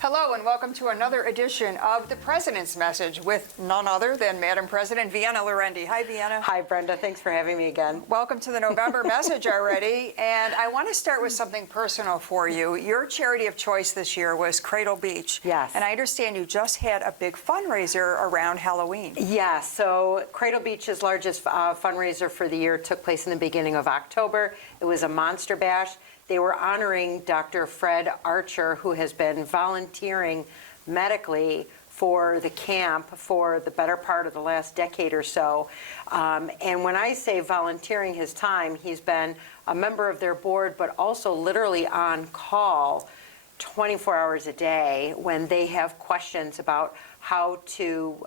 Hello and welcome to another edition of The President's Message with none other than Madam President Vienna Laurendi. Hi, Vienna. Hi, Brenda. Thanks for having me again. Welcome to the November message already. And I want to start with something personal for you. Your charity of choice this year was Cradle Beach. Yes. And I understand you just had a big fundraiser around Halloween. Yes. So Cradle Beach's largest fundraiser for the year took place in the beginning of October. It was a monster bash. They were honoring Dr. Fred Archer, who has been volunteering medically for the camp for the better part of the last decade or so. And when I say volunteering his time, he's been a member of their board, but also literally on call 24 hours a day when they have questions about how to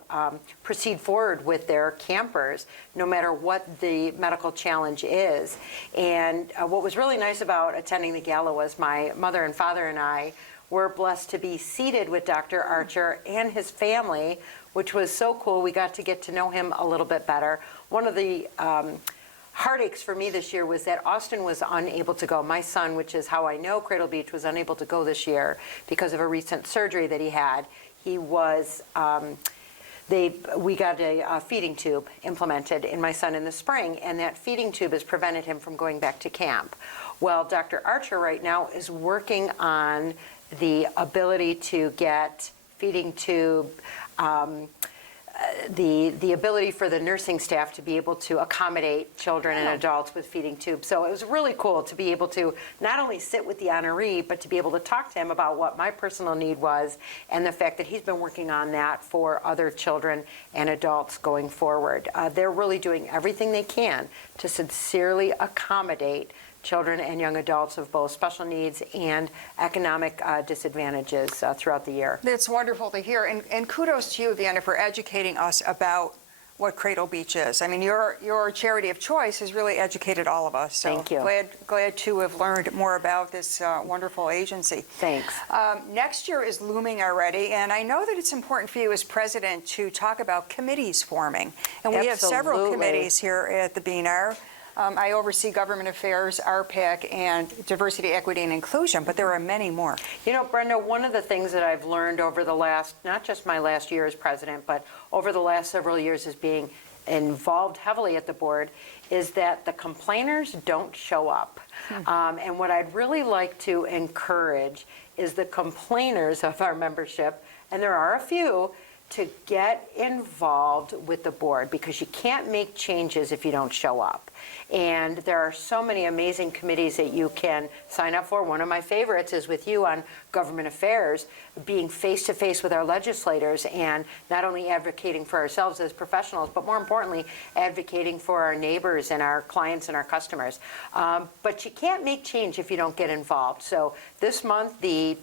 proceed forward with their campers, no matter what the medical challenge is. And what was really nice about attending the gala was my mother and father and I were blessed to be seated with Dr. Archer and his family, which was so cool. We got to get to know him a little bit better. One of the heartaches for me this year was that Austin was unable to go. My son, which is how I know Cradle Beach, was unable to go this year because of a recent surgery that he had. He was, we got a feeding tube implemented in my son in the spring, and that feeding tube has prevented him from going back to camp. Well, Dr. Archer right now is working on the ability to get feeding tube, the ability for the nursing staff to be able to accommodate children and adults with feeding tubes. So it was really cool to be able to not only sit with the honoree, but to be able to talk to him about what my personal need was and the fact that he's been working on that for other children and adults going forward. They're really doing everything they can to sincerely accommodate children and young adults of both special needs and economic disadvantages throughout the year. It's wonderful to hear. And kudos to you, Vienna, for educating us about what Cradle Beach is. I mean, your charity of choice has really educated all of us. So thank you. Glad to have learned more about this wonderful agency. Thanks. Next year is looming already, and I know that it's important for you as president to talk about committees forming. And we have several committees here at the BNR. I oversee government affairs, RPAC, and diversity, equity, and inclusion, but there are many more. You know, Brenda, one of the things that I've learned over the last, not just my last year as president, but over the last several years as being involved heavily at the board, is that the complainers don't show up. And what I'd really like to encourage is the complainers of our membership, and there are a few, to get involved with the board, because you can't make changes if you don't show up. And there are so many amazing committees that you can sign up for. One of my favorites is with you on government affairs, being face-to-face with our legislators and not only advocating for ourselves as professionals, but more importantly, advocating for our neighbors and our clients and our customers. But you can't make change if you don't get involved. So this month, the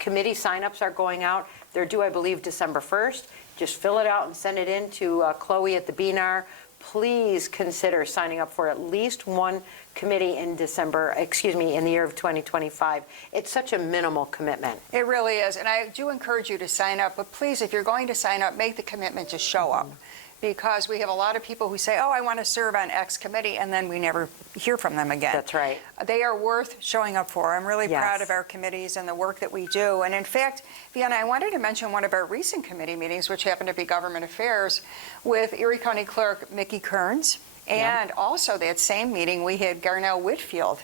committee sign-ups are going out. They're due, I believe, December 1st. Just fill it out and send it in to Chloe at the BNR. Please consider signing up for at least one committee in in the year of 2025. It's such a minimal commitment. It really is, and I do encourage you to sign up, but please, if you're going to sign up, make the commitment to show up. Because we have a lot of people who say, oh, I want to serve on X committee, and then we never hear from them again. That's right. They are worth showing up for. I'm really proud of our committees and the work that we do. And in fact, Vienna, I wanted to mention one of our recent committee meetings, which happened to be government affairs, with Erie County Clerk Mickey Kearns. And also that same meeting, we had Garnell Whitfield,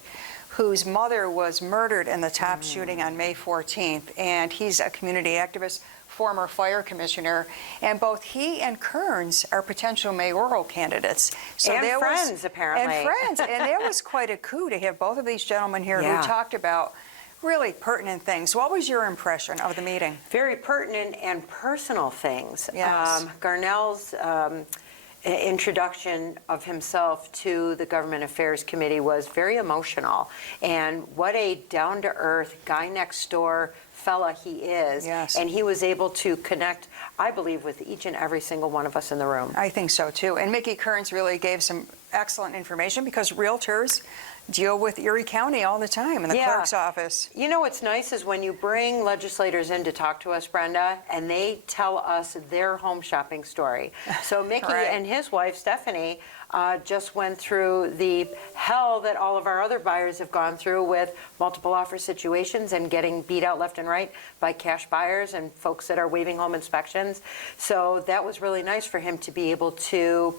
whose mother was murdered in the top shooting on May 14th. And he's a community activist, former fire commissioner, and both he and Kearns are potential mayoral candidates. So and friends, apparently. And friends. And that was quite a coup to have both of these gentlemen here who talked about really pertinent things. What was your impression of the meeting? Very pertinent and personal things. Yes. Garnell's introduction of himself to the Government Affairs Committee was very emotional. And what a down-to-earth, guy next door fella he is. Yes. And he was able to connect, I believe, with each and every single one of us in the room. I think so, too. And Mickey Kearns really gave some excellent information, because realtors deal with Erie County all the time in the Yeah. clerk's office. You know what's nice is when you bring legislators in to talk to us, Brenda, and they tell us their home shopping story. So Mickey Right. and his wife, Stephanie, just went through the hell that all of our other buyers have gone through with multiple offer situations and getting beat out left and right by cash buyers and folks that are waiving home inspections. So that was really nice for him to be able to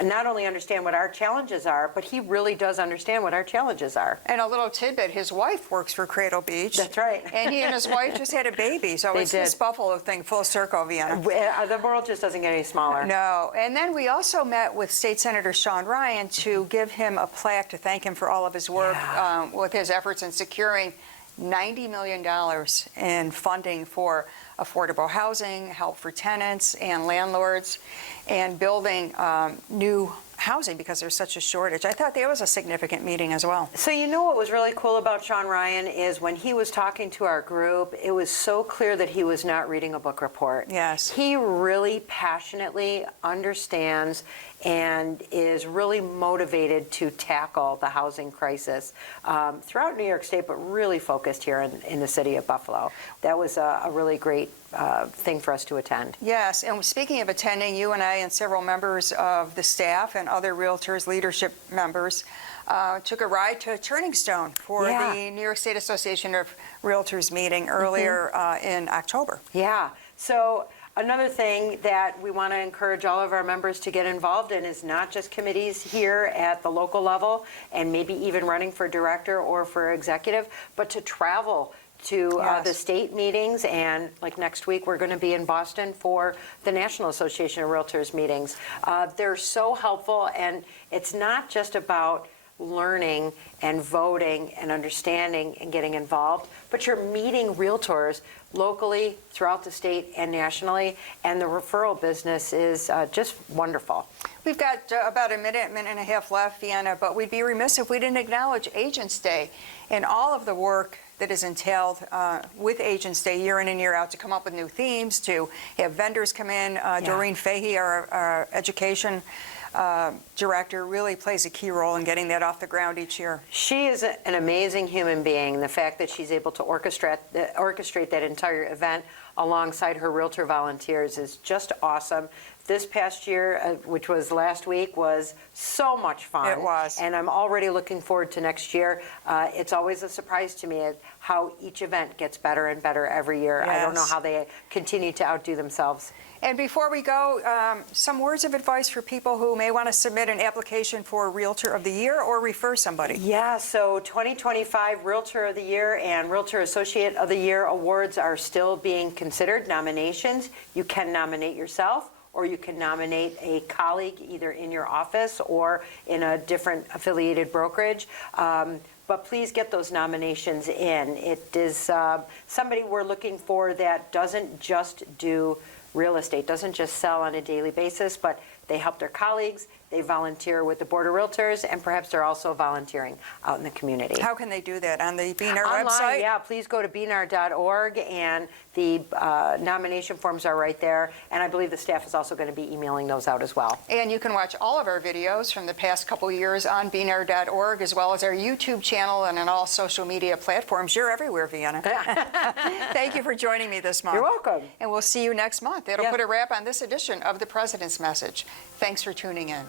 not only understand what our challenges are, but he really does understand what our challenges are. And a little tidbit, his wife works for Cradle Beach. That's right. And he and his wife just had a baby, so They it's this did. Buffalo thing, full circle, Vienna. The world just doesn't get any smaller. No. And then we also met with State Senator Sean Ryan to give him a plaque to thank him for all of his work with his efforts in securing $90 million in funding for affordable housing, help for tenants and landlords, and building new housing because there's such a shortage. I thought that was a significant meeting as well. So you know what was really cool about Sean Ryan is when he was talking to our group, it was so clear that he was not reading a book report. Yes. He really passionately understands and is really motivated to tackle the housing crisis throughout New York State, but really focused here in the city of Buffalo. That was a really great thing for us to attend. Yes, and speaking of attending, you and I and several members of the staff and other realtors, leadership members, took a ride to Turning Stone for the New York State Association of Realtors meeting earlier in October. Yeah. So another thing that we want to encourage all of our members to get involved in is not just committees here at the local level and maybe even running for director or for executive, but to travel to the state meetings, and like next week we're going to be in Boston for the National Association of Realtors meetings. They're so helpful, and it's not just about learning and voting and understanding and getting involved, but you're meeting realtors locally, throughout the state and nationally, and the referral business is just wonderful. We've got about a minute and a half left, Vienna, but we'd be remiss if we didn't acknowledge Agents Day and all of the work that is entailed with Agents Day year in and year out to come up with new themes, to have vendors come in. Doreen Fahey, our education director, really plays a key role in getting that off the ground each year. She is an amazing human being. The fact that she's able to orchestrate that entire event alongside her realtor volunteers is just awesome. This past year, which was last week, was so much fun. It was. And I'm already looking forward to next year. It's always a surprise to me how each event gets better and better every year. I don't know how they continue to outdo themselves. And before we go, some words of advice for people who may want to submit an application for Realtor of the Year or refer somebody. Yeah, so 2025 Realtor of the Year and Realtor Associate of the Year awards are still being considered nominations. You can nominate yourself, or you can nominate a colleague either in your office or in a different affiliated brokerage. But please get those nominations in. It is somebody we're looking for that doesn't just do real estate, doesn't just sell on a daily basis, but they help their colleagues, they volunteer with the Board of Realtors, and perhaps they're also volunteering out in the community. How can they do that? On the BNR Online, website? yeah, please go to bnar.org, and the nomination forms are right there, and I believe the staff is also going to be emailing those out as well. And you can watch all of our videos from the past couple years on bnar.org, as well as our YouTube channel and on all social media platforms. You're everywhere, Vienna. Thank you for joining me this month. You're welcome. And we'll see you next month. That'll Yeah. put a wrap on this edition of The President's Message. Thanks for tuning in.